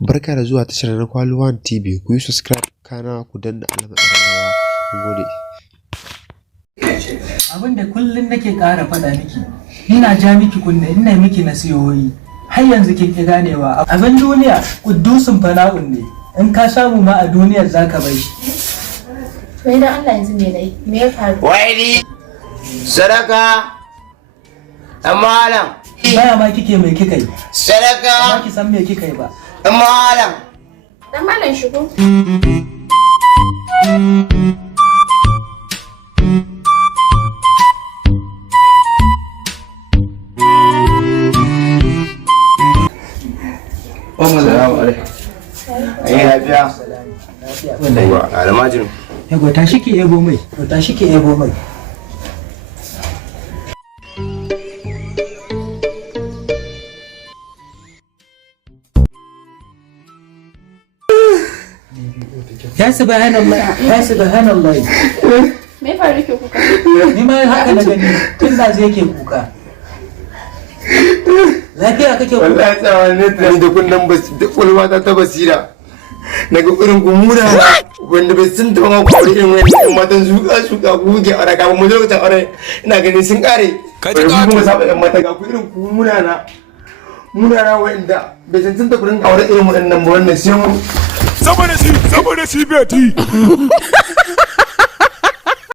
Barka da zuwa tashar na Kwaluwan TV. Ku yi subscribe kana ku danna alamar ƙararrawa. Mun gode. Abin da kullum nake ƙara faɗa miki, ina ja miki kunne, ina miki nasihohi. Har yanzu kin ki ganewa. Abin duniya kuddusun fana'un ne. In ka samu ma a duniyar zaka bai shi. To idan Allah yanzu me nayi? Me ya faru? Waidi sadaka amalan Baya ma kike mai kika yi. sadaka Ba ki san me kika yi ba. amalan Dan malam shigo. Assalamu alaikum. Ai lafiya. Yawa almajin. Yago tashi ki ebo mai. To tashi ki ebo mai. Ya subhanallah, ya subhanallah. Me ya faru ke kuka? Ni ma haka na gani tun da zai yake kuka. Lafiya kake kuka? Wallahi tsawon ne da kunnan kulwa ta basira. Naga irin gumura wanda bai sun ta ma kwauri irin wannan matan shuka guge a raka mu lokacin aure ina ganin sun kare. Kuma saba yan mata ga ku irin munana wanda bai sun ta kurin aure irin wannan ba wannan sai mu Somebody see Betty.